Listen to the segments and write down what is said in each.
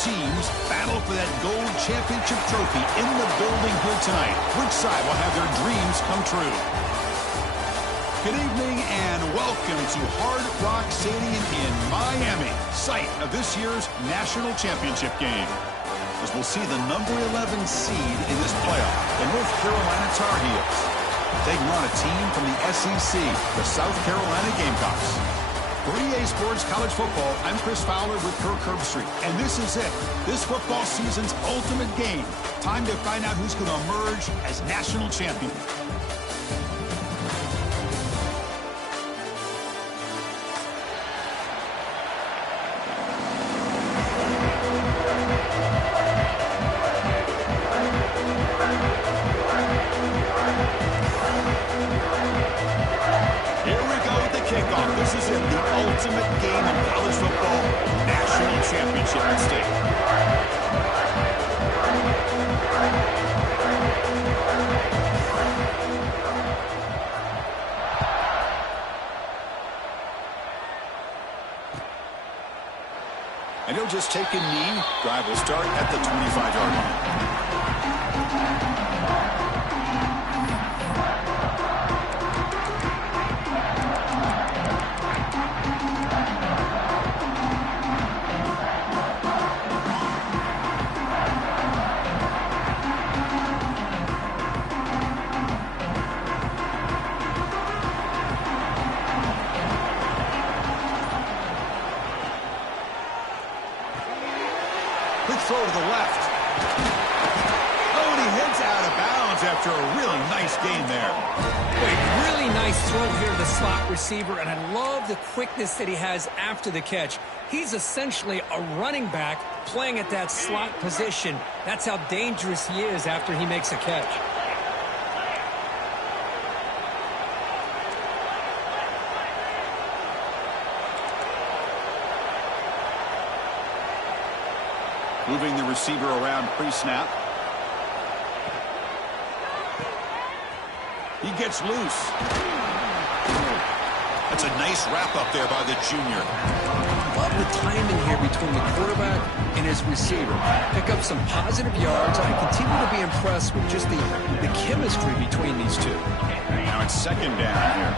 teams battle for that gold championship trophy in the building here tonight. Which side will have their dreams come true? Good evening and welcome to Hard Rock Stadium in Miami, site of this year's national championship game. As we'll see the number 11 seed in this playoff, the North Carolina Tar Heels, taking on a team from the SEC, the South Carolina Gamecocks. For EA Sports College Football, I'm Chris Fowler with Kirk Herbstreit, and this is it. This football season's ultimate game. Time to find out who's going to emerge as national champion. This is it, the ultimate game in college football, national championship at stake. And he'll just take a knee. Drive will start at the 25-yard line. Throw to the left. Oh, and he heads out of bounds after a really nice gain there. Wait, really nice throw here to the slot receiver, and I love the quickness that he has after the catch. He's essentially a running back playing at that slot position. That's how dangerous he is after he makes a catch. Moving the receiver around pre-snap. He gets loose. That's a nice wrap-up there by the junior. Love the timing here between the quarterback and his receiver. Pick up some positive yards. I continue to be impressed with just the chemistry between these two. Now it's second down here.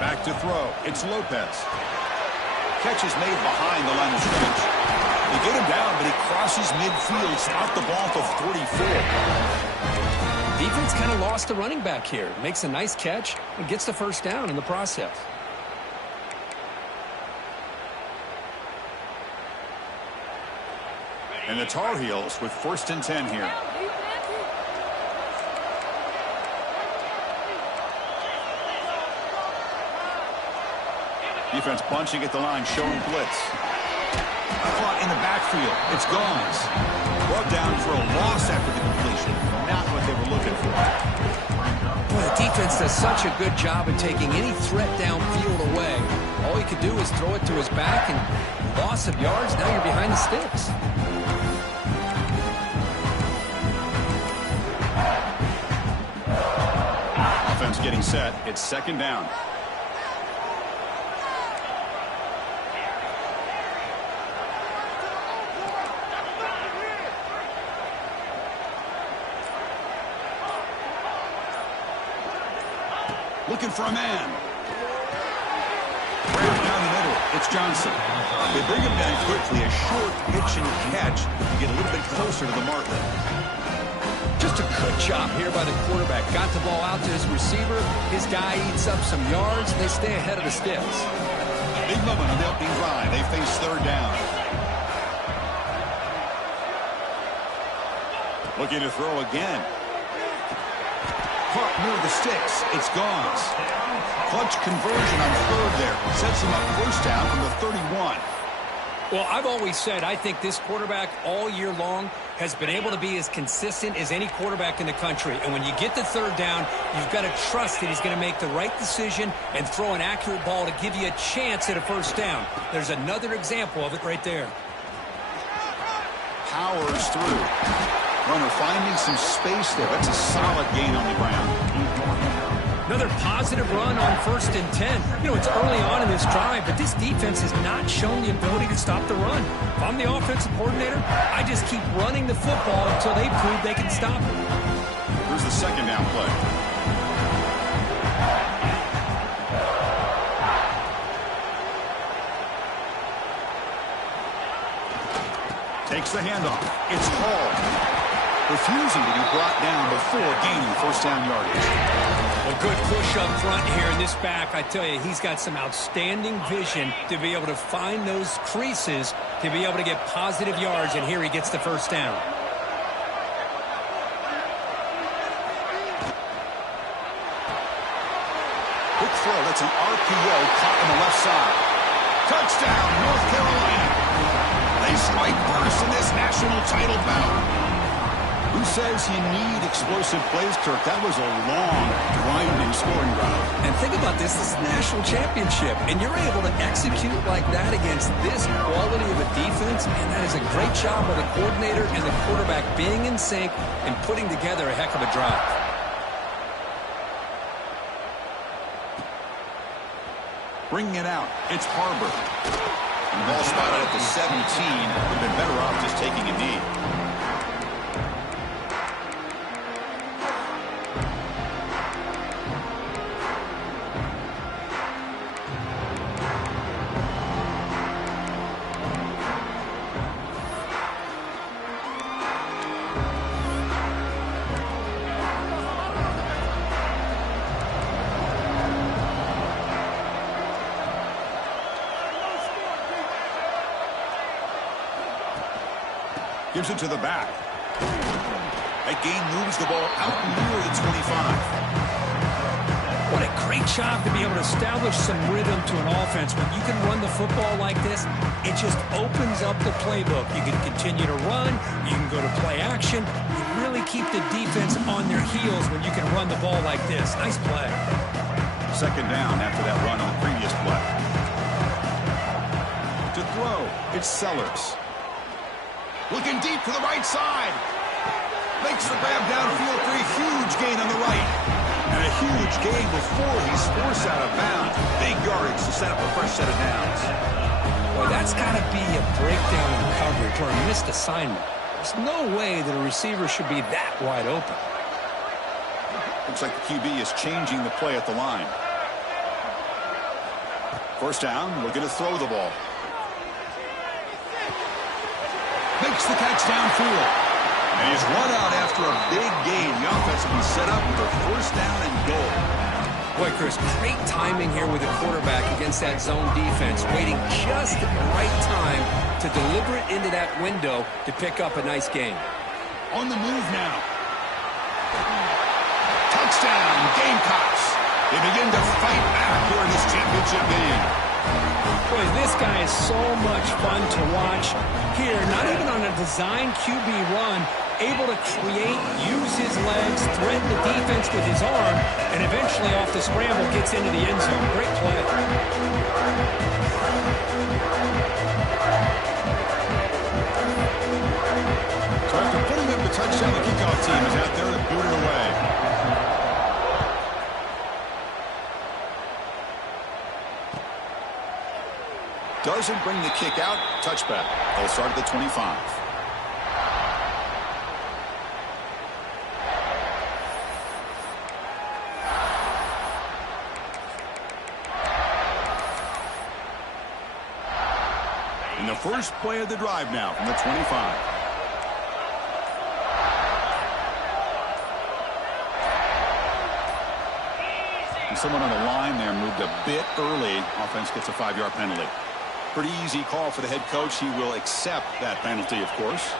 Back to throw. It's Lopez. Catch is made behind the line of scrimmage. They get him down, but he crosses midfield, stopped the ball to 44. Defense kind of lost the running back here. Makes a nice catch and gets the first down in the process. And the Tar Heels with 1st and 10 here. Defense bunching at the line, showing blitz. Caught in the backfield. It's Gomes. Brought down for a loss after the completion. Not what they were looking for. Well, the defense does such a good job of taking any threat downfield away. All he could do is throw it to his back, and loss of yards, now you're behind the sticks. Offense getting set. It's second down. Looking for a man. Right down the middle. It's Johnson. They bring him down quickly. A short pitch and catch to get a little bit closer to the marker. Just a good job here by the quarterback. Got the ball out to his receiver. His guy eats up some yards, and they stay ahead of the sticks. Big moment on the opening drive. They face third down. Looking to throw again. Caught near the sticks. It's Gomes. Clutch conversion on third there. Sets him up first down from the 31. Well, I've always said I think this quarterback all year long has been able to be as consistent as any quarterback in the country. And when you get the third down, you've got to trust that he's going to make the right decision and throw an accurate ball to give you a chance at a first down. There's another example of it right there. Powers through. Runner finding some space there. That's a solid gain on the ground. Another positive run on 1st and 10. You know, it's early on in this drive, but this defense has not shown the ability to stop the run. If I'm the offensive coordinator, I just keep running the football until they prove they can stop it. Here's the 2nd down play. Takes the handoff. It's Hall. Refusing to be brought down before gaining 1st down yardage. A good push up front here in this back. I tell you, he's got some outstanding vision to be able to find those creases, to be able to get positive yards, and here he gets the 1st down. Quick throw. That's an RPO caught on the left side. Touchdown, North Carolina. They strike first in this national title bout. Who says you need explosive plays, Kirk? That was a long, grinding scoring drive. And think about this. This is a national championship, and you're able to execute like that against this quality of a defense, and that is a great job by the coordinator and the quarterback being in sync and putting together a heck of a drive. Bringing it out, it's Harbor. And the ball spotted at the 17. Would have been better off just taking a knee. Gives it to the back. That gain moves the ball out near the 25. What a great job to be able to establish some rhythm to an offense. When you can run the football like this, it just opens up the playbook. You can continue to run. You can go to play action. You really keep the defense on their heels when you can run the ball like this. Nice play. 2nd down after that run on the previous play. To throw, it's Sellers. Looking deep to the right side. Makes the grab downfield for a huge gain on the right. And a huge gain before he's forced out of bounds. Big yardage to set up a fresh set of downs. Boy, that's got to be a breakdown in coverage or a missed assignment. There's no way that a receiver should be that wide open. Looks like the QB is changing the play at the line. 1st down, looking to throw the ball. Makes the catch downfield. And he's run out after a big gain. The offense will be set up with a 1st down and goal. Boy, Chris, great timing here with the quarterback against that zone defense, waiting just at the right time to deliver it into that window to pick up a nice gain. On the move now. Touchdown, Gamecocks. They begin to fight back here in this championship game. Boy, this guy is so much fun to watch. Here, not even on a design QB run, able to create, use his legs, thread the defense with his arm, and eventually off the scramble gets into the end zone. Great play. So after putting up the touchdown, the kickoff team is out there to boot it away. Doesn't bring the kick out. Touchback. They'll start at the 25. And the first play of the drive now from the 25. And someone on the line there moved a bit early. Offense gets a 5-yard penalty. Pretty easy call for the head coach. He will accept that penalty, of course.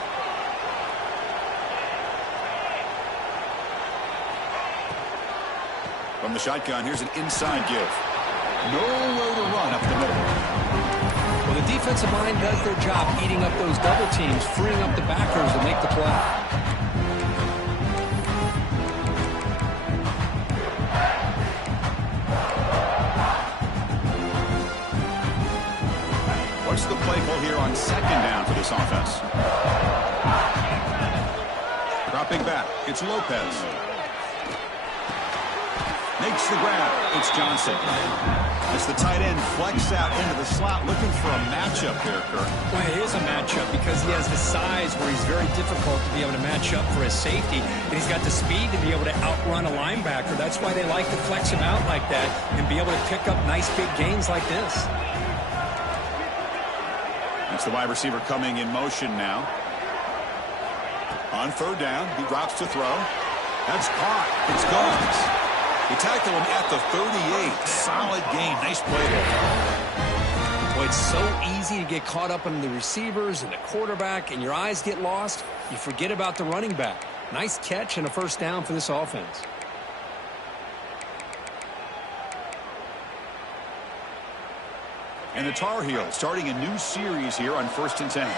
From the shotgun, here's an inside give. Nowhere to run up the middle. Well, the defensive line does their job eating up those double teams, freeing up the backers to make the play. What's the play call here on 2nd down for this offense? Dropping back, it's Lopez. makes the grab. It's Johnson. As the tight end flex out into the slot, looking for a matchup there, Kirk. Well, it is a matchup because he has the size where he's very difficult to be able to match up for his safety, and he's got the speed to be able to outrun a linebacker. That's why they like to flex him out like that and be able to pick up nice big gains like this. That's the wide receiver coming in motion now. On third down, he drops to throw. That's caught. It's gone. He tackled him at the 38. Solid gain. Nice play there. Boy, it's so easy to get caught up on the receivers and the quarterback, and your eyes get lost. You forget about the running back. Nice catch and a first down for this offense. And the Tar Heels starting a new series here on 1st and 10.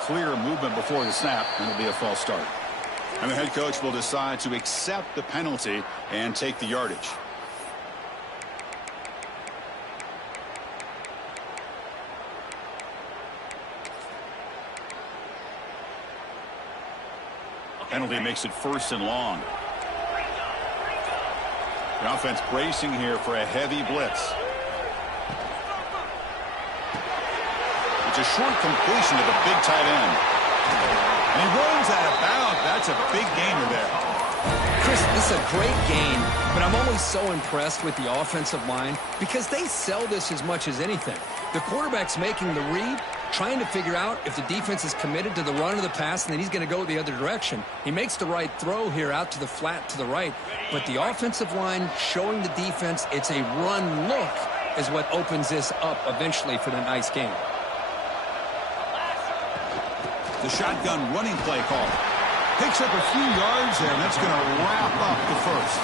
Clear movement before the snap, and it'll be a false start. And the head coach will decide to accept the penalty and take the yardage. Penalty makes it 1st and long. The offense bracing here for a heavy blitz. It's a short completion to the big tight end. And he runs out of bounds. That's a big gainer there. Chris, this is a great gain, but I'm always so impressed with the offensive line because they sell this as much as anything. The quarterback's making the read, trying to figure out if the defense is committed to the run or the pass, and then he's going to go the other direction. He makes the right throw here out to the flat to the right, but the offensive line showing the defense it's a run look is what opens this up eventually for the nice game. The shotgun running play call. Picks up a few yards there, and that's going to wrap up the first.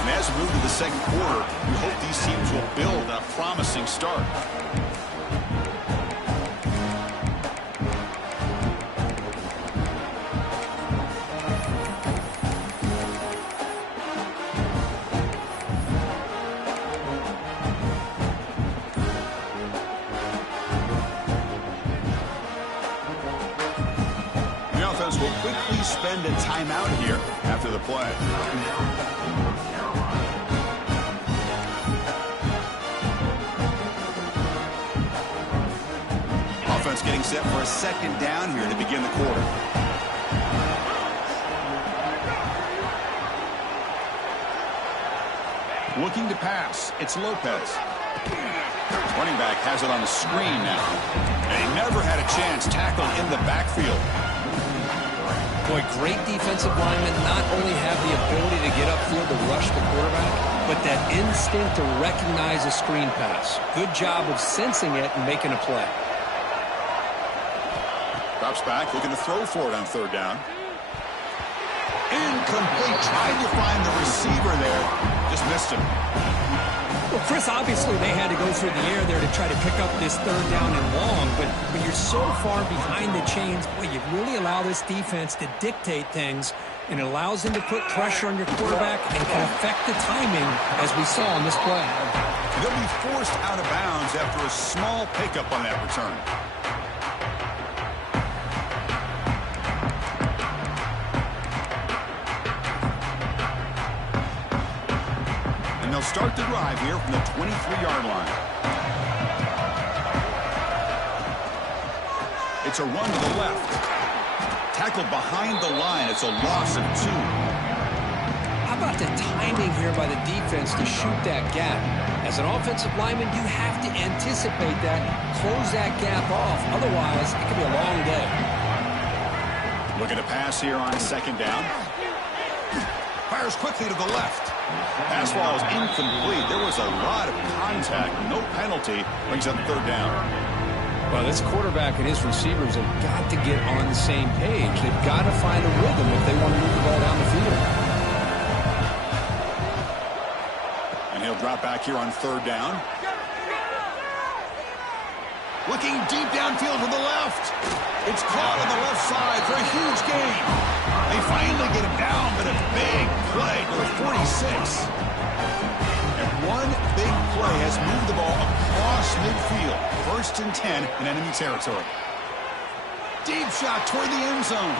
And as we move to the second quarter, we hope these teams will build a promising start. Will quickly spend a timeout here after the play. Offense getting set for a second down here to begin the quarter. Looking to pass. It's Lopez. Running back has it on the screen now. And he never had a chance tackled in the backfield. Boy, great defensive linemen not only have the ability to get upfield to rush the quarterback, but that instinct to recognize a screen pass. Good job of sensing it and making a play. Drops back, looking to throw for it on third down. Incomplete, trying to find the receiver there. Just missed him. Well, Chris, obviously they had to go through the air there to try to pick up this third down and long, but when you're so far behind the chains, boy, you really allow this defense to dictate things, and it allows them to put pressure on your quarterback and can affect the timing, as we saw on this play. They'll be forced out of bounds after a small pickup on that return. They'll start the drive here from the 23-yard line. It's a run to the left. Tackled behind the line. It's a loss of 2. How about the timing here by the defense to shoot that gap? As an offensive lineman, you have to anticipate that, close that gap off. Otherwise, it could be a long day. Looking to pass here on second down. Fires quickly to the left. Pass ball is incomplete. There was a lot of contact. No penalty. Brings up third down. Well, this quarterback and his receivers have got to get on the same page. They've got to find a rhythm if they want to move the ball down the field. And he'll drop back here on third down. Looking deep downfield to the left. It's caught on the left side for a huge gain. They finally get him down, but a big play to the 46. And one big play has moved the ball across midfield. 1st and 10 in enemy territory. Deep shot toward the end zone.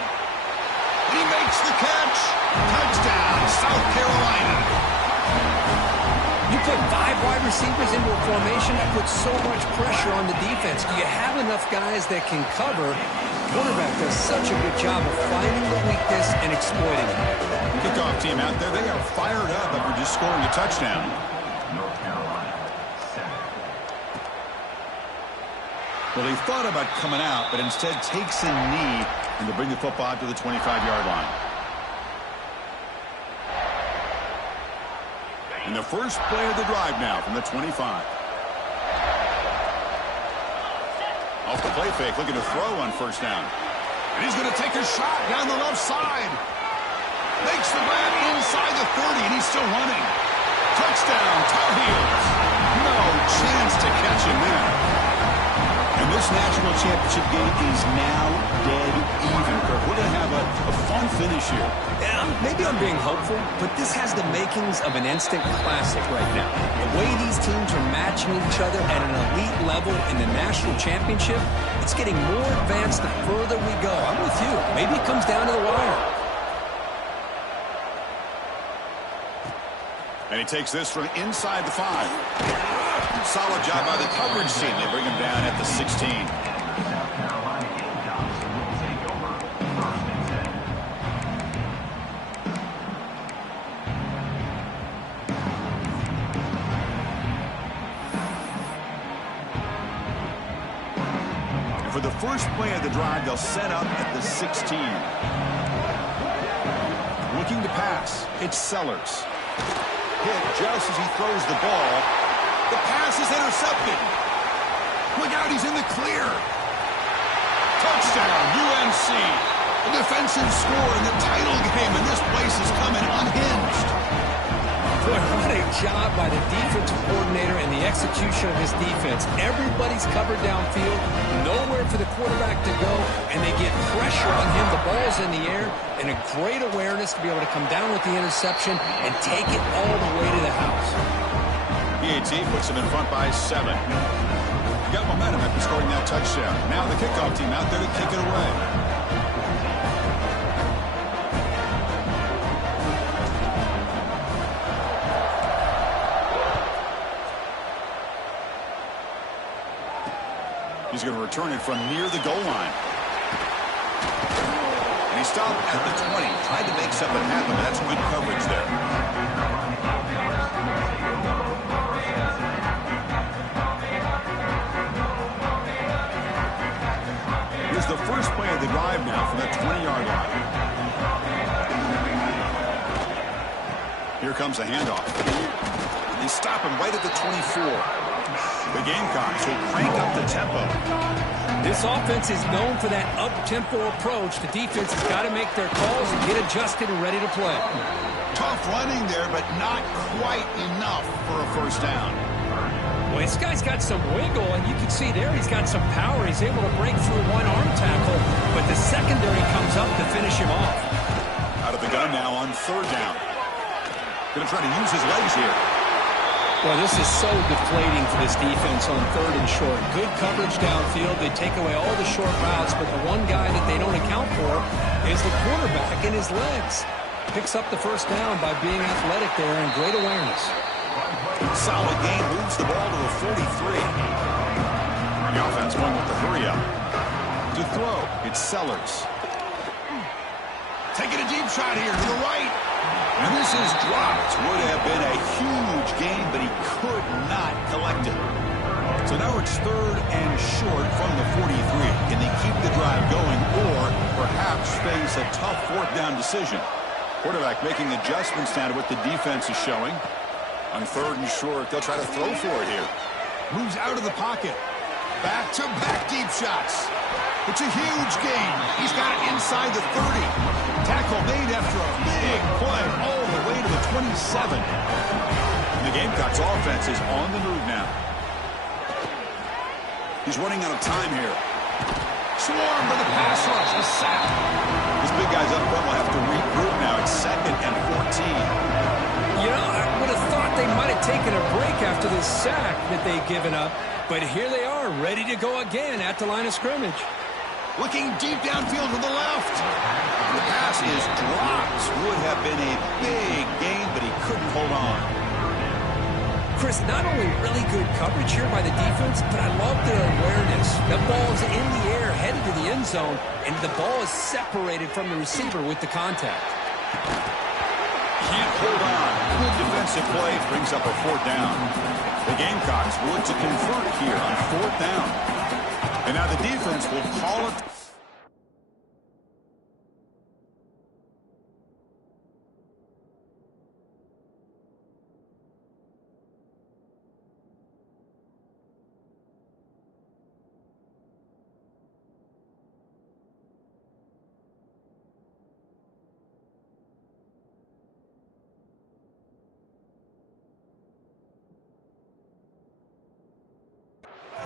He makes the catch. Touchdown, South Carolina. You put 5 wide receivers into a formation, that puts so much pressure on the defense. Do you have enough guys that can cover? Quarterback does such a good job of finding the weakness and exploiting it. Kickoff team out there, they are fired up after just scoring a touchdown. Well, they thought about coming out, but instead takes a knee and to bring the football out to the 25-yard line. And the first play of the drive now from the 25. Off the play fake, looking to throw on 1st down. And he's going to take a shot down the left side. Makes the grab inside the 30, and he's still running. Touchdown, Tar Heels. No chance to catch him there. And this national championship game is now dead even. We're going to have a fun finish here. Yeah, maybe I'm being hopeful, but this has the makings of an instant classic right now. The way these teams are matching each other at an elite level in the national championship, it's getting more advanced the further we go. I'm with you. Maybe it comes down to the wire. And he takes this from inside the 5. Solid job by the coverage team. They bring him down at the 16. And for the first play of the drive, they'll set up at the 16. Looking to pass. It's Sellers. Hit just as he throws the ball. The pass is intercepted. Look out, he's in the clear. Touchdown, UNC. A defensive score in the title game, and this place is coming unhinged. Boy, what a job by the defensive coordinator and the execution of his defense. Everybody's covered downfield, nowhere for the quarterback to go, and they get pressure on him. The ball's in the air, and a great awareness to be able to come down with the interception and take it all the way to the house. PAT puts them in front by 7. Got momentum after scoring that touchdown. Now the kickoff team out there to kick it away. He's going to return it from near the goal line. And he stopped at the 20. Tried to make something happen, but that's good coverage there. Here's the first play of the drive now from that 20-yard line. Here comes a handoff. They stop him right at the 24. The Gamecocks will crank up the tempo. This offense is known for that up-tempo approach. The defense has got to make their calls and get adjusted and ready to play. Tough running there, but not quite enough for a 1st down. Well, this guy's got some wiggle, and you can see there he's got some power. He's able to break through one arm tackle, but the secondary comes up to finish him off. Out of the gun now on 3rd down. Going to try to use his legs here. Well, this is so deflating for this defense on 3rd and short. Good coverage downfield. They take away all the short routes, but the one guy that they don't account for is the quarterback and his legs. Picks up the 1st down by being athletic there and great awareness. Solid game, moves the ball to the 43. The offense going with the hurry up. To throw, it's Sellers. Taking a deep shot here to the right. And this is dropped. Would have been a huge game, but he could not collect it. So now it's 3rd and short from the 43. Can they keep the drive going or perhaps face a tough 4th down decision? Quarterback making adjustments down to what the defense is showing. On 3rd and short, they'll try to throw for it here. Moves out of the pocket. Back-to-back deep shots. It's a huge gain. He's got it inside the 30. Tackle made after a big play all the way to the 27. And the Gamecocks offense is on the move now. He's running out of time here. Swarm for the pass rush. A sack. These big guys up front will have to regroup now. It's 2nd and 14. You know, I would have thought they might have taken a break after this sack that they've given up. But here they are, ready to go again at the line of scrimmage. Looking deep downfield to the left. The pass is dropped. Would have been a big gain, but he couldn't hold on. Chris, not only really good coverage here by the defense, but I love their awareness. The ball's in the air, headed to the end zone, and the ball is separated from the receiver with the contact. Can't hold on. Good defensive play brings up a 4th down. The Gamecocks will look to convert here on 4th down. And now the defense will call it.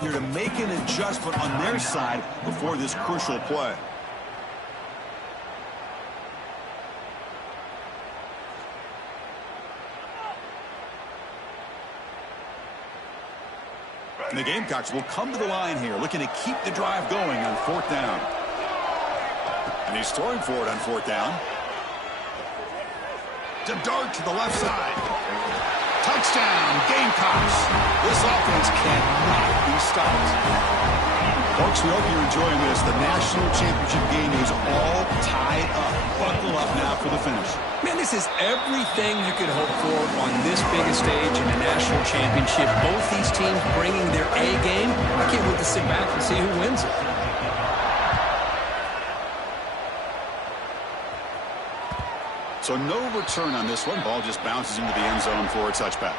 Here to make an adjustment on their side before this crucial play. And the Gamecocks will come to the line here, looking to keep the drive going on 4th down. And he's throwing for it on 4th down. To dart to the left side. Touchdown, Gamecocks. This offense cannot be stopped. Folks, we hope you're enjoying this. The national championship game is all tied up. Buckle up now for the finish. Man, this is everything you could hope for on this biggest stage in the national championship. Both these teams bringing their A game. I can't wait to sit back and see who wins it. So no return on this one. Ball just bounces into the end zone for a touchback.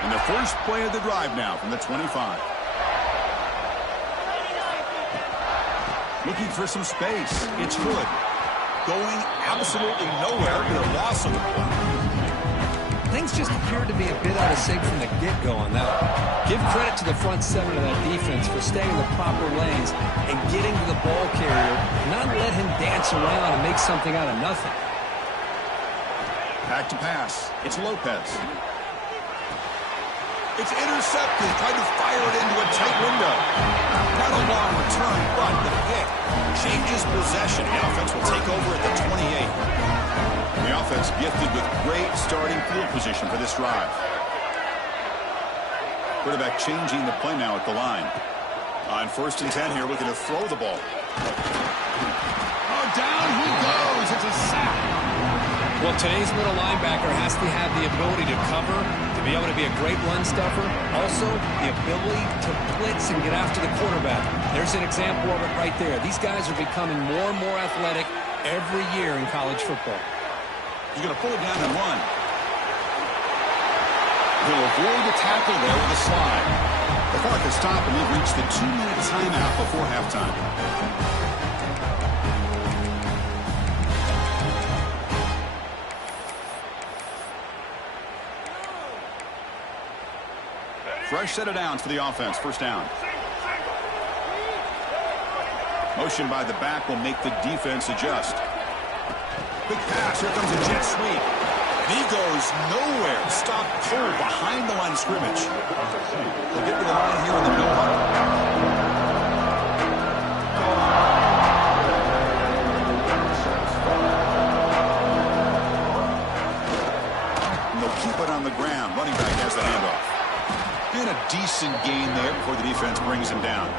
And the first play of the drive now from the 25. Looking for some space. It's Hood. Going absolutely nowhere with a loss of the play. Things just appeared to be a bit out of sync from the get-go on that one. Give credit to the front seven of that defense for staying in the proper lanes and getting to the ball carrier, not let him dance around and make something out of nothing. Back to pass. It's Lopez. It's intercepted. Tried to fire it into a tight window. Not a long return, but the pick changes possession. The offense will take over at the 28. The offense gifted with great starting field position for this drive. Quarterback changing the play now at the line. On 1st and 10 here, looking to throw the ball. Oh, down he goes. It's a sack. Well, today's middle linebacker has to have the ability to cover, to be able to be a great run stuffer. Also, the ability to blitz and get after the quarterback. There's an example of it right there. These guys are becoming more and more athletic every year in college football. He's going to pull it down and run. He'll avoid the tackle there with a slide. The clock has stopped, and we've reached the 2-minute timeout before halftime. Fresh set of downs for the offense. 1st down. Motion by the back will make the defense adjust. Big pass. Here comes a jet sweep. And he goes nowhere. Stop cold behind the line of scrimmage. They'll get to the line here in the no huddle. And they'll keep it on the ground. Running back has the handoff. And a decent gain there before the defense brings him down.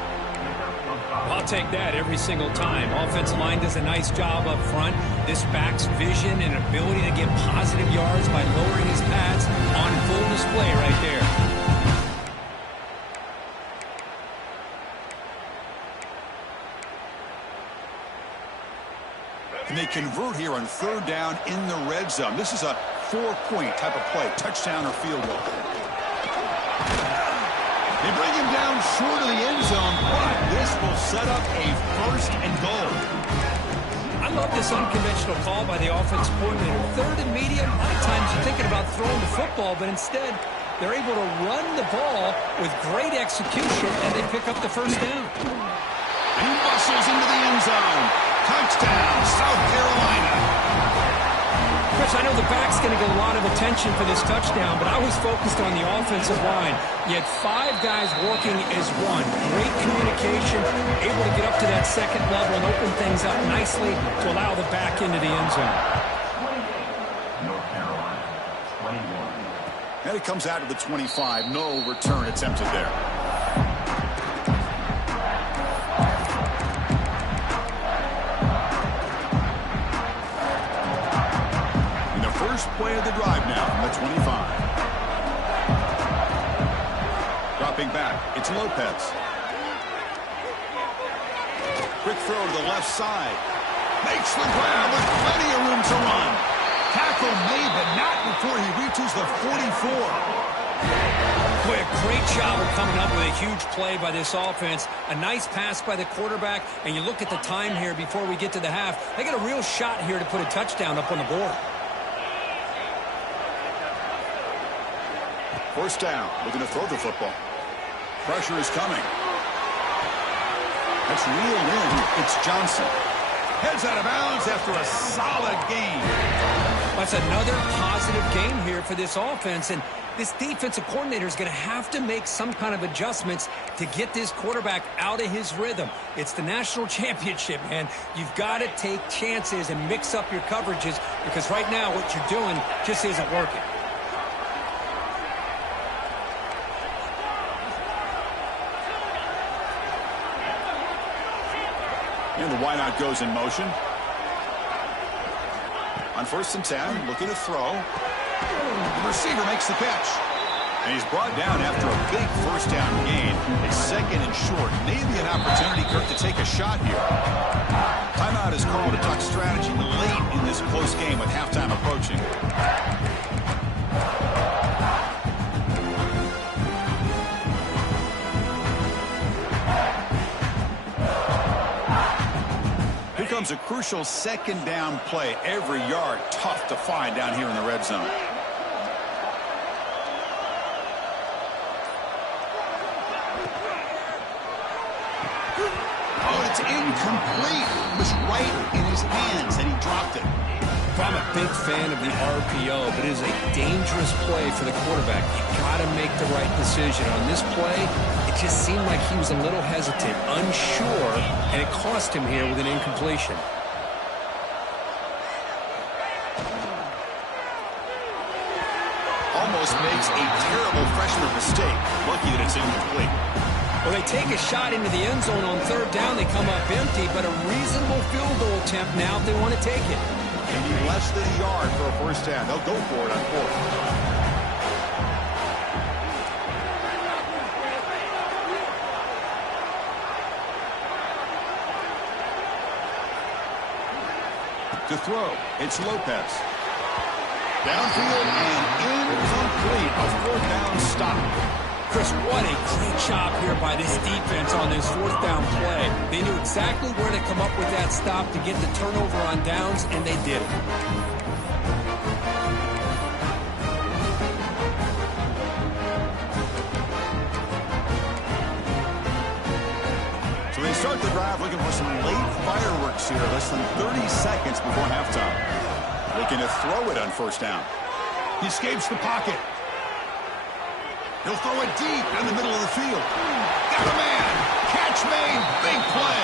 I'll take that every single time. Offensive line does a nice job up front. This back's vision and ability to get positive yards by lowering his pads on full display right there. And they convert here on 3rd down in the red zone. This is a 4-point type of play, touchdown or field goal. They bring him down short of the end zone, but this will set up a 1st and goal. love this unconventional call by the offense coordinator. Third and medium, a lot of times you're thinking about throwing the football, but instead they're able to run the ball with great execution, and they pick up the first down. And he bustles into the end zone. Touchdown, South Carolina. Chris, I know the back's going to get a lot of attention for this touchdown, but I was focused on the offensive line. You had 5 guys working as one. Great communication, able to get up to that second level and open things up nicely to allow the back into the end zone. North Carolina, 21. And it comes out to the 25. No return attempted there. First play of the drive now from the 25. Dropping back, it's Lopez. Quick throw to the left side. Makes the grab with plenty of room to run. Tackle made, but not before he reaches the 44. Boy, a great job of coming up with a huge play by this offense. A nice pass by the quarterback, and you look at the time here before we get to the half. They got a real shot here to put a touchdown up on the board. First down, looking to throw the football. Pressure is coming. That's reeled in. It's Johnson. Heads out of bounds after a solid game. That's another positive game here for this offense, and this defensive coordinator is going to have to make some kind of adjustments to get this quarterback out of his rhythm. It's the national championship, man. You've got to take chances and mix up your coverages, because right now what you're doing just isn't working. And the wideout goes in motion. On 1st and 10, looking to throw. The receiver makes the catch. And he's brought down after a big first down gain. A second and short. Maybe an opportunity, Kirk, to take a shot here. Timeout is called to talk strategy late in this close game with halftime approaching. Comes a crucial second down play. Every yard tough to find down here in the red zone. Oh, it's incomplete. It was right in his hands and he dropped it. I'm a big fan of the RPO, but it is a dangerous play for the quarterback. You got to make the right decision. On this play, it just seemed like he was a little hesitant, unsure, and it cost him here with an incompletion. Almost makes a terrible freshman mistake. Lucky that it's incomplete. Well, they take a shot into the end zone on 3rd down. They come up empty, but a reasonable field goal attempt now if they want to take it. They need less than a yard for a first down. They'll go for it on 4th. To throw, it's Lopez. Downfield and incomplete. A 4th down stop. Chris, what a great job here by this defense on this 4th down play. They knew exactly where to come up with that stop to get the turnover on downs, and they did it. So they start the drive looking for some late fireworks here, less than 30 seconds before halftime. Looking to throw it on 1st down. He escapes the pocket. He'll throw it deep in the middle of the field. Got a man. Catch made. Big play.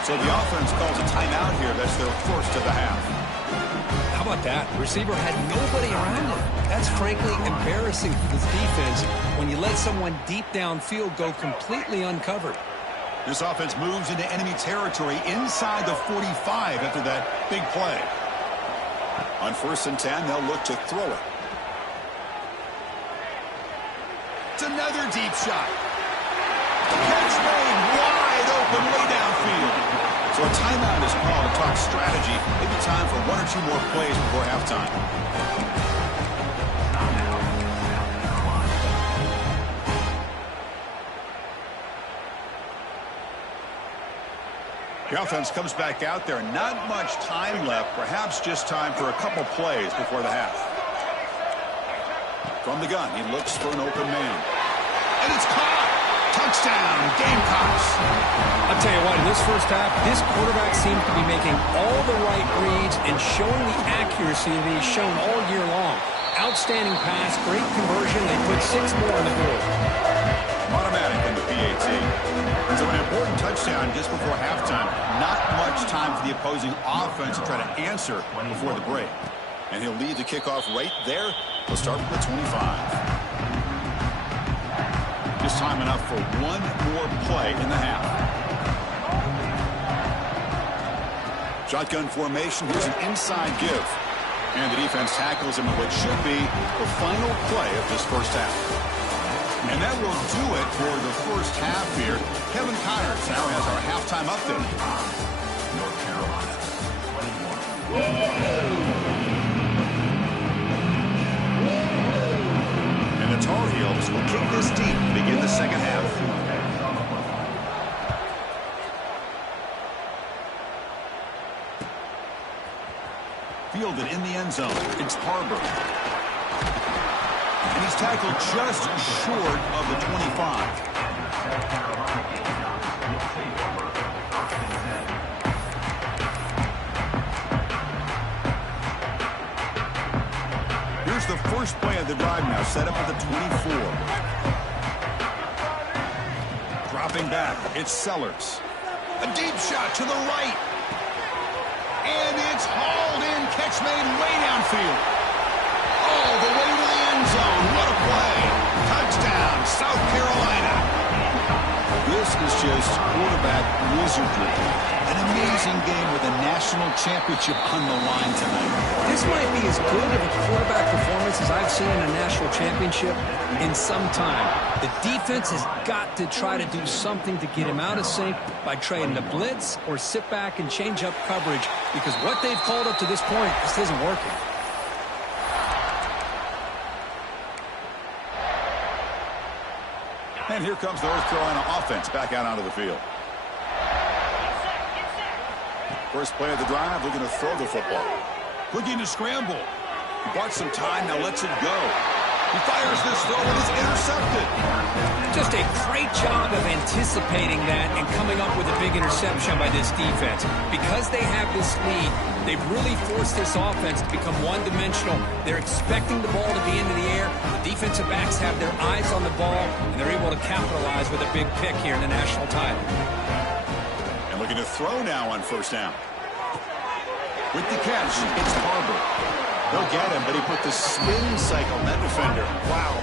So the offense calls a timeout here. That's their first of the half. How about that? The receiver had nobody around him. That's frankly embarrassing for this defense when you let someone deep downfield go completely uncovered. This offense moves into enemy territory inside the 45 after that big play. On 1st and 10, they'll look to throw it. It's another deep shot. Catch made wide open way downfield. So a timeout is called to talk strategy. Maybe time for 1 or 2 more plays before halftime. The offense comes back out there. Not much time left. Perhaps just time for a couple plays before the half. From the gun, he looks for an open man. And it's caught. Touchdown, Gamecocks. I'll tell you what, in this first half, this quarterback seems to be making all the right reads and showing the accuracy that he's shown all year long. Outstanding pass, great conversion. They put 6 more on the board. Automatic in the PAT. So an important touchdown just before halftime. Not much time for the opposing offense to try to answer before the break. And he'll lead the kickoff right there. We'll start with the 25. Just time enough for one more play in the half. Shotgun formation. Here's an inside give. And the defense tackles him in what should be the final play of this first half. And that will do it for the first half here. Kevin Connors now has our halftime update. North Carolina, 21. And the Tar Heels will kick this deep to begin the second half. Fielded in the end zone. It's Harbor. And he's tackled just short of the 25. Here's the first play of the drive now, set up at the 24. Dropping back, it's Sellers. A deep shot to the right. And it's hauled in, catch made way downfield. All the way to the end zone. What a play. Touchdown, South Carolina. This is just quarterback wizardry. An amazing game with a national championship on the line tonight. This might be as good of a quarterback performance as I've seen in a national championship in some time. The defense has got to try to do something to get him out of sync by trying to blitz or sit back and change up coverage, because what they've called up to this point just isn't working. And here comes the North Carolina offense back out onto the field. First play of the drive, looking to throw the football. Looking to scramble. He bought some time, now lets it go. He fires this throw and it's intercepted. Just a great job of anticipating that and coming up with a big interception by this defense. Because they have this lead, they've really forced this offense to become one-dimensional. They're expecting the ball to be into the air. The defensive backs have their eyes on the ball, and they're able to capitalize with a big pick here in the national title. And looking to throw now on first down. With the catch, it's Harbor. They'll get him, but he put the spin cycle on that defender. Wow.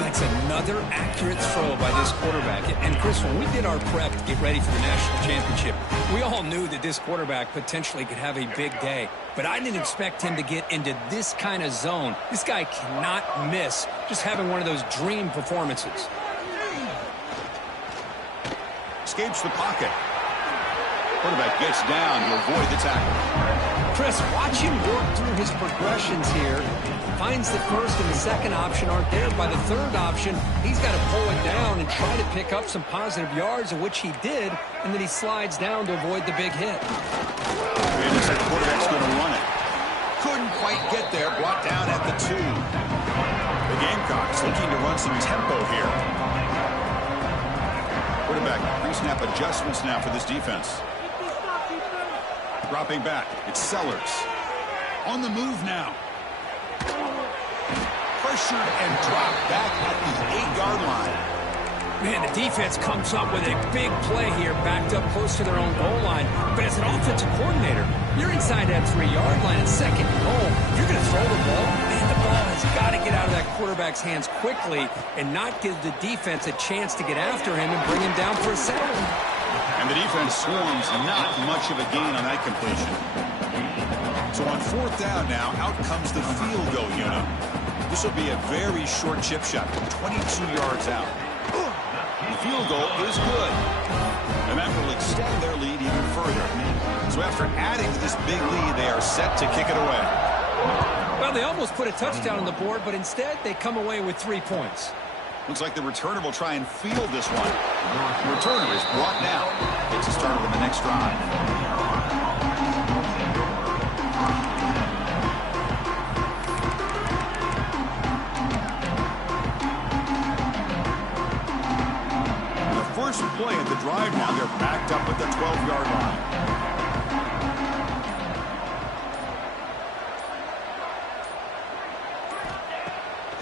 That's another accurate throw by this quarterback. And, Chris, when we did our prep to get ready for the national championship, we all knew that this quarterback potentially could have a big day. But I didn't expect him to get into this kind of zone. This guy cannot miss just having one of those dream performances. Escapes the pocket. Quarterback gets down to avoid the tackle. Chris, watch him work through his progressions here. Finds the first and the second option aren't there. By the third option, he's got to pull it down and try to pick up some positive yards, of which he did, and then he slides down to avoid the big hit. And looks like the quarterback's going to run it. Couldn't quite get there, brought down at the 2. The Gamecocks looking to run some tempo here. Quarterback pre-snap adjustments now for this defense. Dropping back, it's Sellers. On the move now. Pressured and dropped back at the 8-yard line. Man, the defense comes up with a big play here, backed up close to their own goal line. But as an offensive coordinator, you're inside that 3-yard line at second and goal. If you're going to throw the ball, man, the ball has got to get out of that quarterback's hands quickly and not give the defense a chance to get after him and bring him down for a sack. And the defense swarms, not much of a gain on that completion. So on fourth down now, out comes the field goal unit. This will be a very short chip shot, 22 yards out. The field goal is good. And that will extend their lead even further. So after adding to this big lead, they are set to kick it away. Well, they almost put a touchdown on the board, but instead they come away with 3 points. Looks like the returner will try and field this one. Returner is brought down. Gets a start on the next drive. First play of the drive now. They're backed up at the 12-yard line.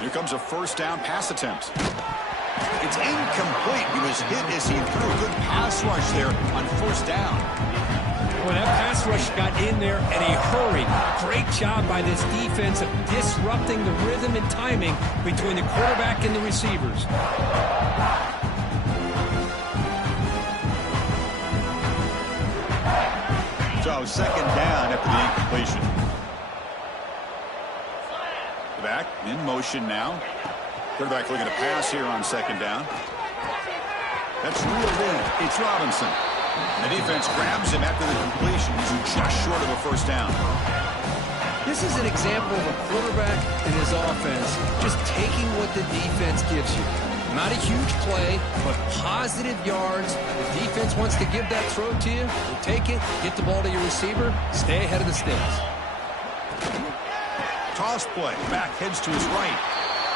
Here comes a first down pass attempt. It's incomplete. He was hit as he threw a good pass rush there on first down. Well, that pass rush got in there in a hurry. Great job by this defense of disrupting the rhythm and timing between the quarterback and the receivers. So second down after the incompletion. Back in motion now. Quarterback looking to pass here on second down. That's reeled in. It's Robinson. The defense grabs him after the completion. He's just short of a first down. This is an example of a quarterback and his offense just taking what the defense gives you. Not a huge play, but positive yards. The defense wants to give that throw to you. You take it, get the ball to your receiver, stay ahead of the sticks. Toss play. Back heads to his right.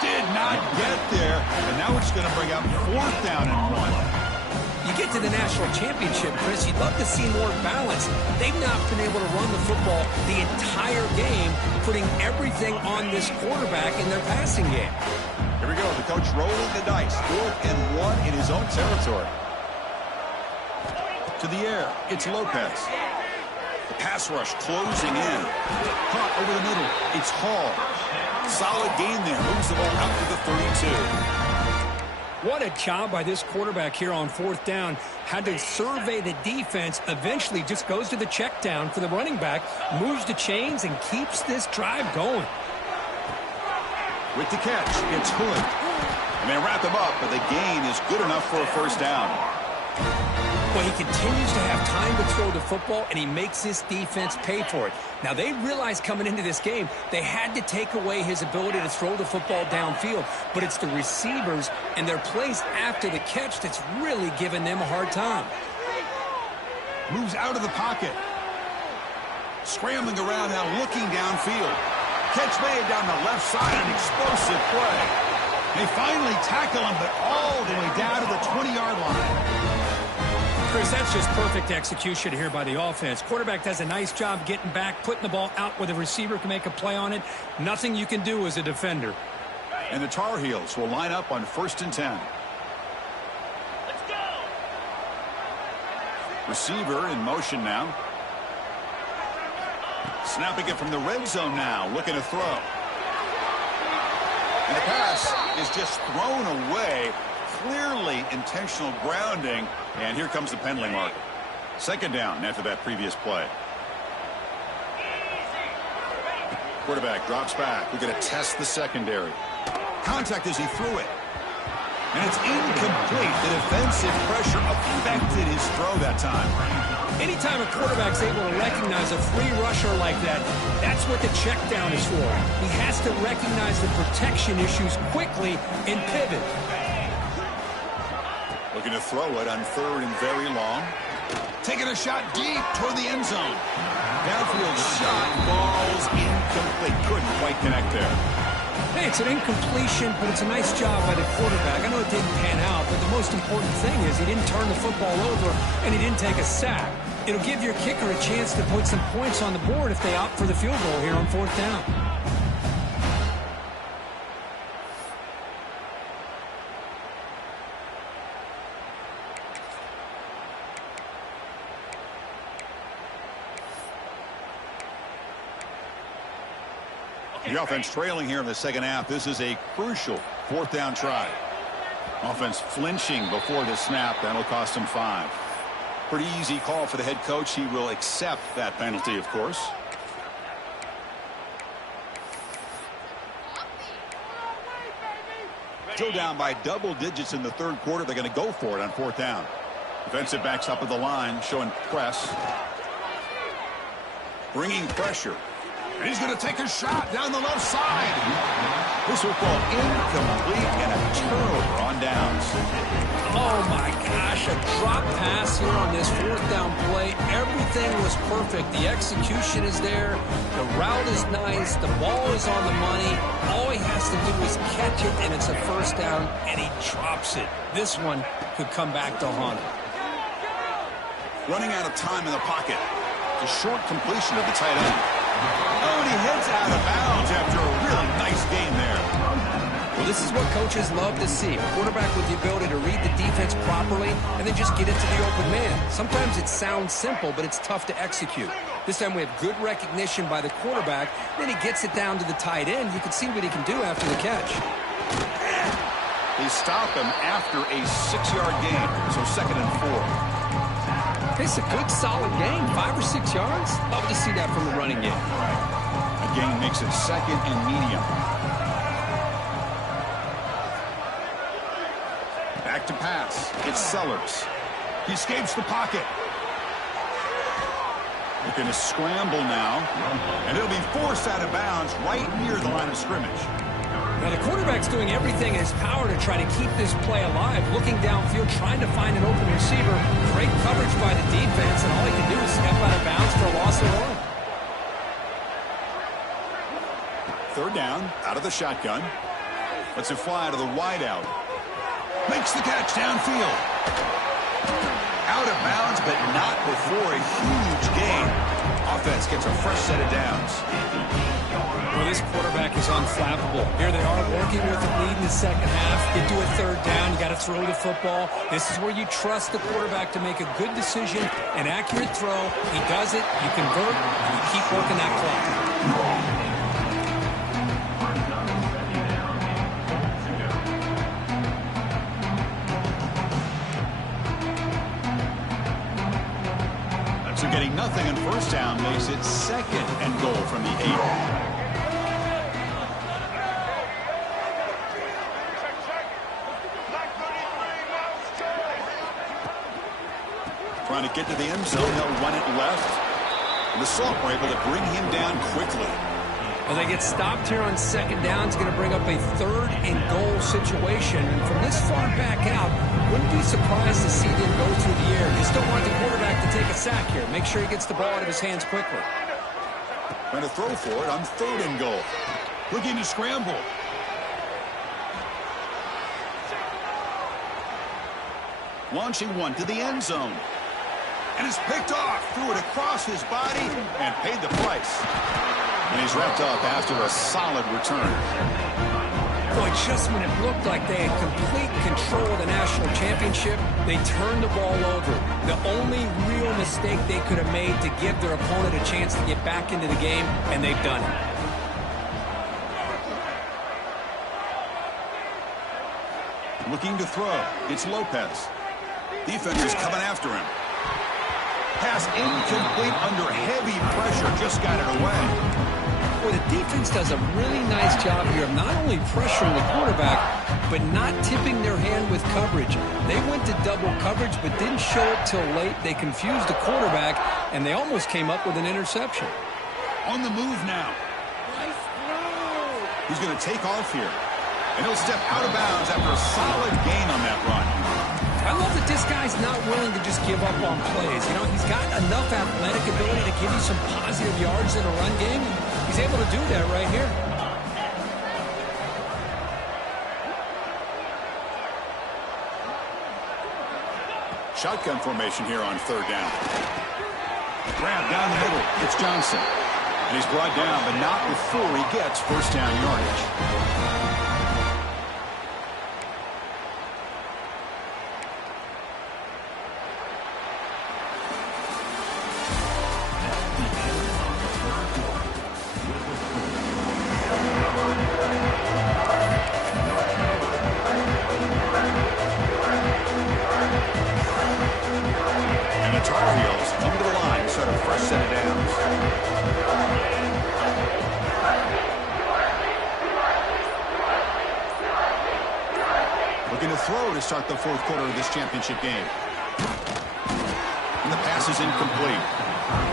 Did not get there. And now it's going to bring up fourth down and 1. You get to the national championship, Chris, you'd love to see more balance. They've not been able to run the football the entire game, putting everything on this quarterback in their passing game. Here we go. The coach rolling the dice. 4th and 1 in his own territory. To the air. It's Lopez. The pass rush closing in. Caught over the middle. It's Hall. Solid gain there. Moves the ball out to the 32. What a job by this quarterback here on 4th down. Had to survey the defense. Eventually just goes to the check down for the running back. Moves the chains and keeps this drive going. With the catch, it's Hood. And they wrap him up, but the gain is good enough for a first down. Well, he continues to have time to throw the football, and he makes this defense pay for it. Now, they realized coming into this game they had to take away his ability to throw the football downfield, but it's the receivers and their plays after the catch that's really giving them a hard time. Moves out of the pocket. Scrambling around now, looking downfield. Catch made down the left side, an explosive play. They finally tackle him, but all the way down to the 20-yard line. Chris, that's just perfect execution here by the offense. Quarterback does a nice job getting back, putting the ball out where the receiver can make a play on it. Nothing you can do as a defender. And the Tar Heels will line up on 1st and 10. Let's go. Receiver in motion now. Snapping it from the red zone now, looking to throw. And the pass is just thrown away. Clearly intentional grounding. And here comes the penalty marker. Second down after that previous play. Quarterback drops back. We're going to test the secondary. Contact as he threw it. And it's incomplete. The defensive pressure affected his throw that time. Anytime a quarterback's able to recognize a free rusher like that, that's what the check down is for. He has to recognize the protection issues quickly and pivot. Looking to throw it on 3rd and very long. Taking a shot deep toward the end zone. Downfield shot, balls incomplete. Couldn't quite connect there. Hey, it's an incompletion, but it's a nice job by the quarterback. I know it didn't pan out, but the most important thing is he didn't turn the football over and he didn't take a sack. It'll give your kicker a chance to put some points on the board if they opt for the field goal here on 4th down. The offense trailing here in the second half. This is a crucial 4th down try. Offense flinching before the snap. That'll cost him 5. Pretty easy call for the head coach. He will accept that penalty, of course. Still down by double digits in the 3rd quarter. They're going to go for it on 4th down. Defensive backs up at the line, showing press. Bringing pressure. And he's going to take a shot down the left side. This will fall incomplete and a turnover on downs. Oh, my gosh, a drop pass here on this fourth down play. Everything was perfect. The execution is there. The route is nice. The ball is on the money. All he has to do is catch it, and it's a first down, and he drops it. This one could come back to haunt him. Running out of time in the pocket. The short completion of the tight end. Oh, and he heads out of bounds after a really nice gain there. Well, this is what coaches love to see. A quarterback with the ability to read the defense properly and then just get into the open man. Sometimes it sounds simple, but it's tough to execute. This time we have good recognition by the quarterback. Then he gets it down to the tight end. You can see what he can do after the catch. They stop him after a 6-yard gain, so 2nd and 4. It's a good, solid gain. 5 or 6 yards. Love to see that from the running game. A gain makes it 2nd and medium. Back to pass. It's Sellers. He escapes the pocket. Looking to scramble now. And he'll be forced out of bounds right near the line of scrimmage. Now, the quarterback's doing everything in his power to try to keep this play alive, looking downfield, trying to find an open receiver. Great coverage by the defense, and all he can do is step out of bounds for a loss of 1. 3rd down, out of the shotgun. Lets it fly to the wideout. Makes the catch downfield. Out of bounds, but not before a huge gain. Offense gets a fresh set of downs. Well, this quarterback is unflappable. Here they are working with the lead in the second half. Get to a 3rd down. You got to throw the football. This is where you trust the quarterback to make a good decision, an accurate throw. He does it. You convert, and you keep working that clock. So getting nothing on 1st down makes it 2nd and goal from the 8. Trying to get to the end zone, they'll run it left. And the Salt were able to bring him down quickly. Well, they get stopped here on 2nd down. It's going to bring up a 3rd and goal situation. And from this far back out, wouldn't be surprised to see them go through the air. You still want the quarterback to take a sack here. Make sure he gets the ball out of his hands quickly. Trying to throw for it on 3rd and goal. Looking to scramble. Launching one to the end zone. And it's picked off. Threw it across his body and paid the price. And he's wrapped up after a solid return. Boy, just when it looked like they had complete control of the national championship, they turned the ball over. The only real mistake they could have made to give their opponent a chance to get back into the game, and they've done it. Looking to throw. It's Lopez. Defense is coming after him. Pass incomplete under heavy pressure. Just got it away. Well, the defense does a really nice job here of not only pressuring the quarterback, but not tipping their hand with coverage. They went to double coverage, but didn't show it till late. They confused the quarterback, and they almost came up with an interception. On the move now. He's going to take off here. And he'll step out of bounds after a solid gain on that run. I love that this guy's not willing to just give up on plays. You know, he's got enough athletic ability to give you some positive yards in a run game. He's able to do that right here. Shotgun formation here on 3rd down. Grab down the middle. It's Johnson. And he's brought down, but not before he gets 1st down yardage. Tar Heels come to the line, start a fresh set of downs. Looking to throw to start the 4th quarter of this championship game. And the pass is incomplete.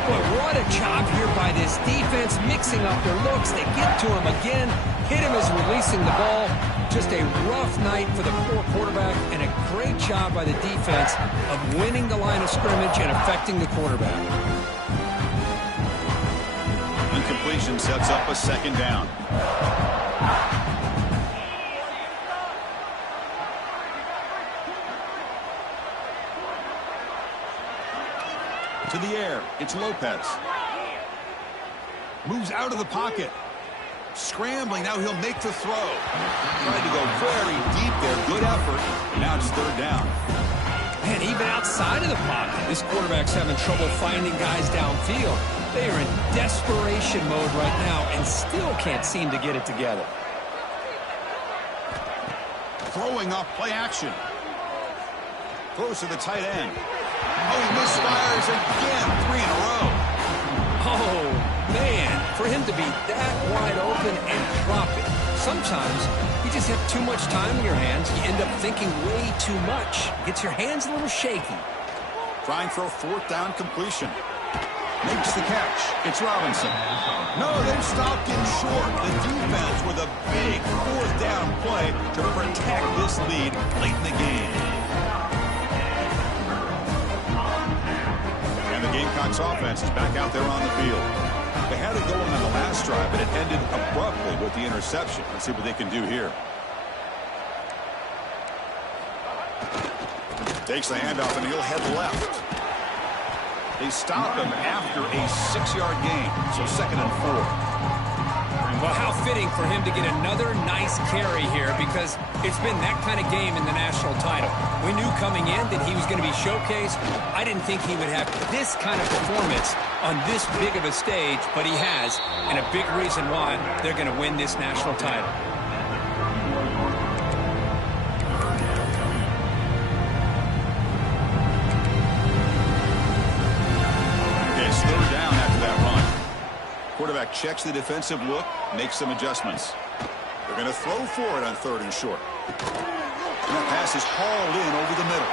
Well, What a job here by this defense, mixing up their looks. They get to him again, hit him as releasing the ball. Just a rough night for the poor quarterback, and a great job by the defense of winning the line of scrimmage and affecting the quarterback. Incompletion sets up a second down. To the air, it's Lopez. Moves out of the pocket. Scrambling, now he'll make the throw. Tried to go very deep there, good effort. Now it's third down. And even outside of the pocket, this quarterback's having trouble finding guys downfield. They are in desperation mode right now and still can't seem to get it together. Throwing off play action. Throws to the tight end. Oh, he misfires again, 3 in a row. Oh, man, for him to be that wide open and drop it. Sometimes you just have too much time in your hands. You end up thinking way too much. Gets your hands a little shaky. Trying for a fourth down completion. Makes the catch. It's Robinson. No, they've stopped him short. The defense with a big fourth down play to protect this lead late in the game. And the Gamecocks offense is back out there on the field. They had it going on the last drive, but it ended abruptly with the interception. Let's see what they can do here. Takes the handoff, and he'll head left. They stop him after a 6-yard gain, so 2nd and 4. Well, how fitting for him to get another nice carry here, because it's been that kind of game in the national title. We knew coming in that he was going to be showcased. I didn't think he would have this kind of performance on this big of a stage, but he has, and a big reason why they're going to win this national title. Third down after that run. Quarterback checks the defensive look, makes some adjustments. They're going to throw for it on 3rd and short. And that pass is hauled in over the middle.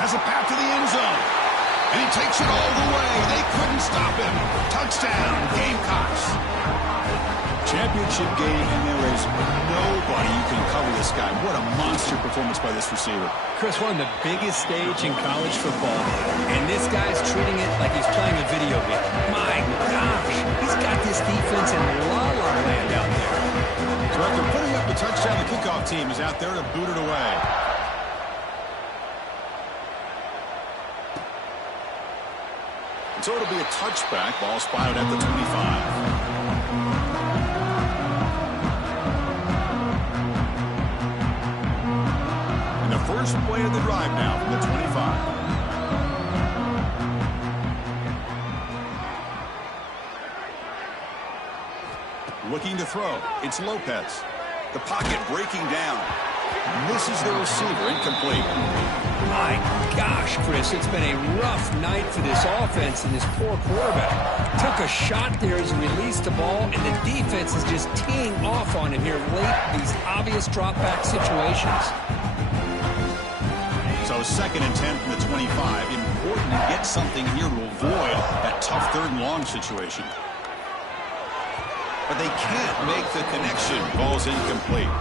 Has a path to the end zone. And he takes it all the way. They couldn't stop him. Touchdown, Gamecocks. Championship game, and there is nobody who can cover this guy. What a monster performance by this receiver. Chris, one of the biggest stage in college football, and this guy's treating it like he's playing a video game. My gosh, he's got this defense in la-la land out there. So after putting up the touchdown, the kickoff team is out there to boot it away. And so it'll be a touchback. Ball spotted at the 25. First play of the drive now from the 25. Looking to throw. It's Lopez. The pocket breaking down. Misses the receiver. Incomplete. My gosh, Chris, it's been a rough night for this offense and this poor quarterback. Took a shot there as he released the ball, and the defense is just teeing off on him here late in these obvious drop-back situations. So 2nd and 10 from the 25. Important to get something here to avoid that tough 3rd and long situation. But they can't make the connection. Ball's incomplete.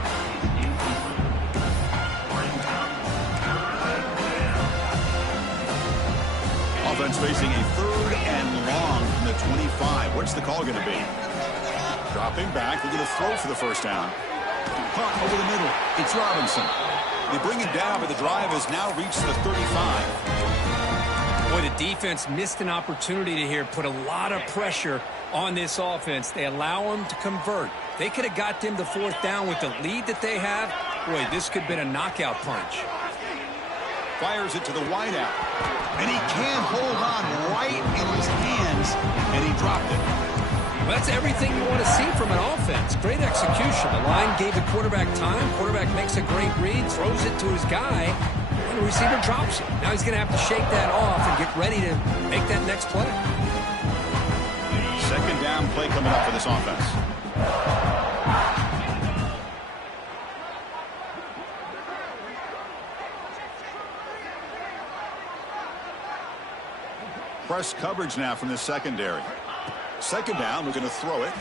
Offense facing a 3rd and long from the 25. What's the call going to be? Dropping back. They're going to throw for the first down. Punt over the middle. It's Robinson. They bring it down, but the drive has now reached the 35. Boy, the defense missed an opportunity to here put a lot of pressure on this offense. They allow them to convert. They could have got them to 4th down with the lead that they have. Boy, this could have been a knockout punch. Fires it to the wideout. And he can't hold on right in his hands, and he dropped it. Well, that's everything you want to see from an offense. Great execution. The line gave the quarterback time. Quarterback makes a great read, throws it to his guy, and the receiver drops it. Now he's going to have to shake that off and get ready to make that next play. 2nd down play coming up for this offense. press coverage now from the secondary. Second down, we're going to throw it.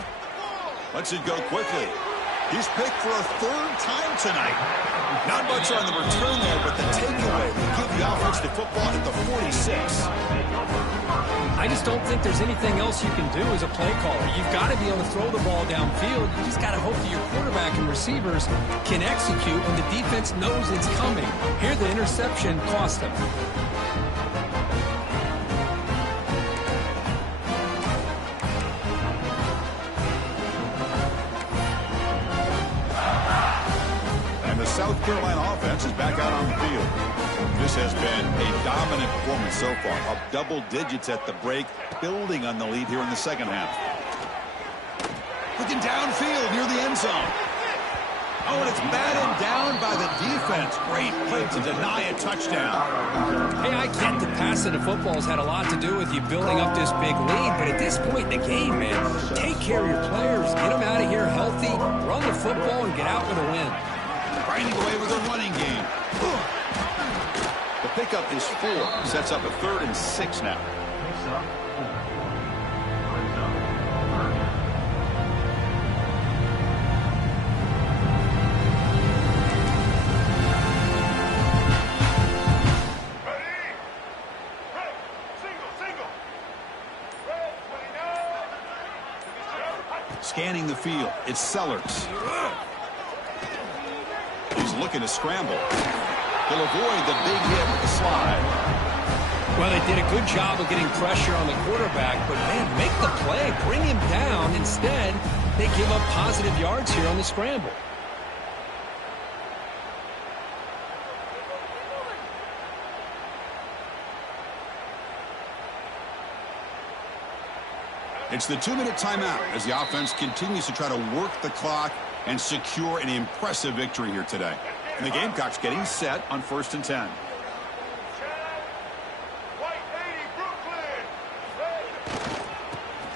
Lets it go quickly. He's picked for a third time tonight. Not much on the return there, but the takeaway will give the offense the football at the 46. I just don't think there's anything else you can do as a play caller. You've got to be able to throw the ball downfield. You just got to hope that your quarterback and receivers can execute when the defense knows it's coming. Here, the interception cost them. South Carolina offense is back out on the field. This has been a dominant performance so far. Up double digits at the break, building on the lead here in the second half. Looking downfield near the end zone. Oh, and it's batted down by the defense. Great play to deny a touchdown. Hey, I get the passing of football has had a lot to do with you building up this big lead, but at this point in the game, man, take care of your players. Get them out of here healthy, run the football, and get out with a win. Grinding away with a running game. The pickup is 4. Sets up a 3rd and 6 now. Scanning the field. It's Sellers. He's looking to scramble. He'll avoid the big hit with the slide. Well, they did a good job of getting pressure on the quarterback, but, man, make the play. Bring him down. Instead, they give up positive yards here on the scramble. It's the 2-minute timeout as the offense continues to try to work the clock and secure an impressive victory here today. And the Gamecocks getting set on 1st and 10.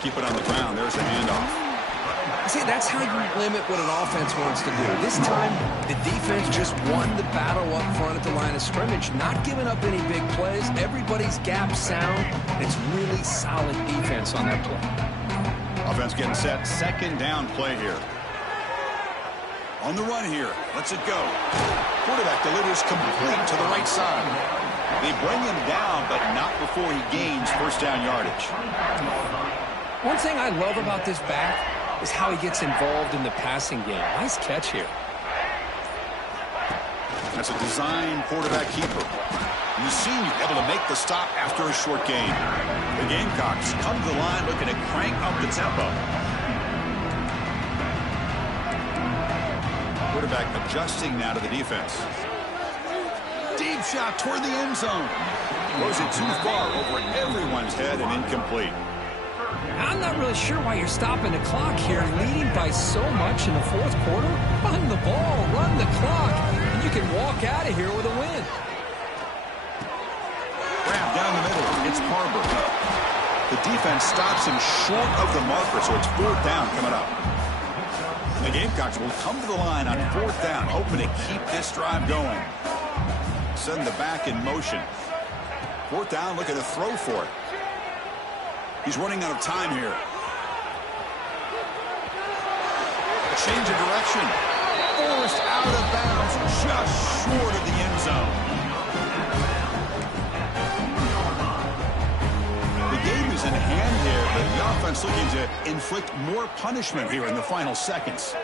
Keep it on the ground. There's a handoff. See, that's how you limit what an offense wants to do. This time, the defense just won the battle up front at the line of scrimmage, not giving up any big plays. Everybody's gap sound. It's really solid defense on that play. Offense getting set. Second down play here. On the run here. Lets it go. Quarterback delivers complete to the right side. They bring him down, but not before he gains first down yardage. One thing I love about this back is how he gets involved in the passing game. Nice catch here. That's a design quarterback keeper. You see him able to make the stop after a short gain. The Gamecocks come to the line looking to crank up the tempo. Quarterback adjusting now to the defense. Deep shot toward the end zone. Throws it too far over everyone's head and incomplete. I'm not really sure why you're stopping the clock here, leading by so much in the fourth quarter. Run the ball, run the clock, and you can walk out of here with a win. Grab down the middle. It's Barber. The defense stops him short of the marker, so it's 4th down coming up. The Gamecocks will come to the line on 4th down, hoping to keep this drive going. Send the back in motion. 4th down, looking to throw for it. He's running out of time here. A change of direction. Forced out of bounds, just short of the end zone. The game is in hand here, but the offense looking to inflict more punishment here in the final seconds.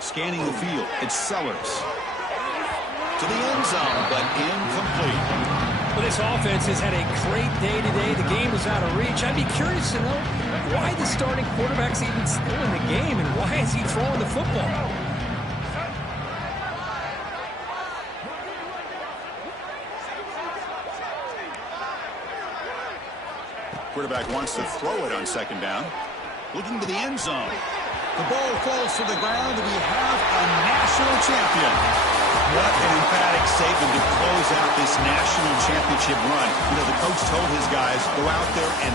Scanning the field, it's Sellers. To the end zone, but incomplete. Well, this offense has had a great day today. The game is out of reach. I'd be curious to know why the starting quarterback's even still in the game and why is he throwing the football? Quarterback wants to throw it on 2nd down. Looking to the end zone. The ball falls to the ground, and we have a national champion. What an emphatic statement to close out this national championship run. You know, the coach told his guys, go out there and